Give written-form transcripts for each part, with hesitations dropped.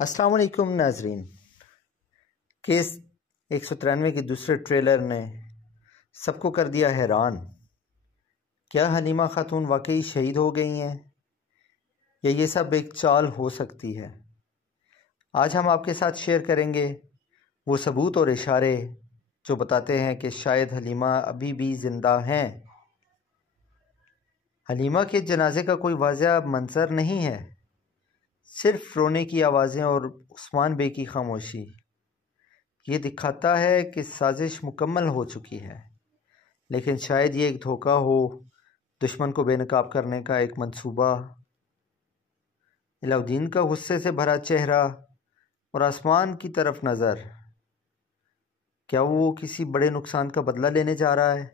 السلام علیکم ناظرین۔ کیس 193 کے دوسرے ٹریلر نے سب کو کر دیا حیران۔ کیا حلیمہ خاتون واقعی شہید ہو گئی ہیں یا یہ سب ایک چال ہو سکتی ہے؟ آج ہم آپ کے ساتھ شیئر کریں گے وہ ثبوت اور اشارے جو بتاتے ہیں کہ شاید حلیمہ ابھی بھی زندہ ہیں۔ حلیمہ کے جنازے کا کوئی واضح منظر نہیں ہے، صرف رونے کی آوازیں اور عثمان بے کی خاموشی۔ یہ دکھاتا ہے کہ سازش مکمل ہو چکی ہے، لیکن شاید یہ ایک دھوکہ ہو، دشمن کو بے نقاب کرنے کا ایک منصوبہ۔ علاؤدین کا غصے سے بھرا چہرہ اور آسمان کی طرف نظر، کیا وہ کسی بڑے نقصان کا بدلہ لینے جا رہا ہے؟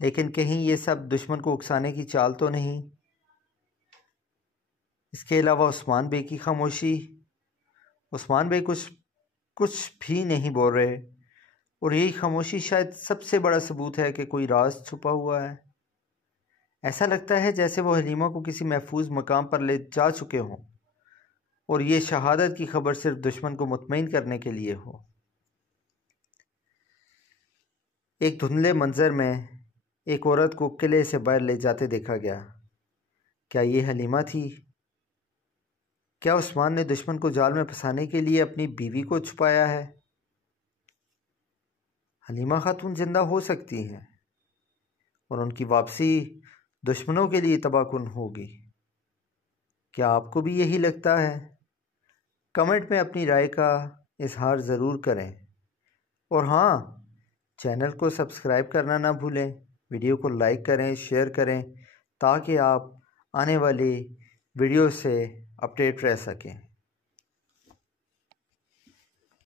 لیکن کہیں یہ سب دشمن کو اکسانے کی چال تو نہیں؟ اس کے علاوہ عثمان بے کی خاموشی، عثمان بے کچھ بھی نہیں بول رہے، اور یہی خاموشی شاید سب سے بڑا ثبوت ہے کہ کوئی راز چھپا ہوا ہے۔ ایسا لگتا ہے جیسے وہ حلیمہ کو کسی محفوظ مقام پر لے جا چکے ہوں اور یہ شہادت کی خبر صرف دشمن کو مطمئن کرنے کے لیے ہو۔ ایک دھندلے منظر میں ایک عورت کو قلعے سے باہر لے جاتے دیکھا گیا۔ کیا یہ حلیمہ تھی؟ کیا عثمان نے دشمن کو جال میں پھنسانے کے لیے اپنی بیوی کو چھپایا ہے؟ حلیمہ خاتون زندہ ہو سکتی ہیں اور ان کی واپسی دشمنوں کے لیے تباہ کن ہوگی۔ کیا آپ کو بھی یہی لگتا ہے؟ کمنٹ میں اپنی رائے کا اظہار ضرور کریں، اور ہاں، چینل کو سبسکرائب کرنا نہ بھولیں، ویڈیو کو لائک کریں، شیئر کریں، تاکہ آپ آنے والی ویڈیو سے اپڈیٹ رہ سکیں۔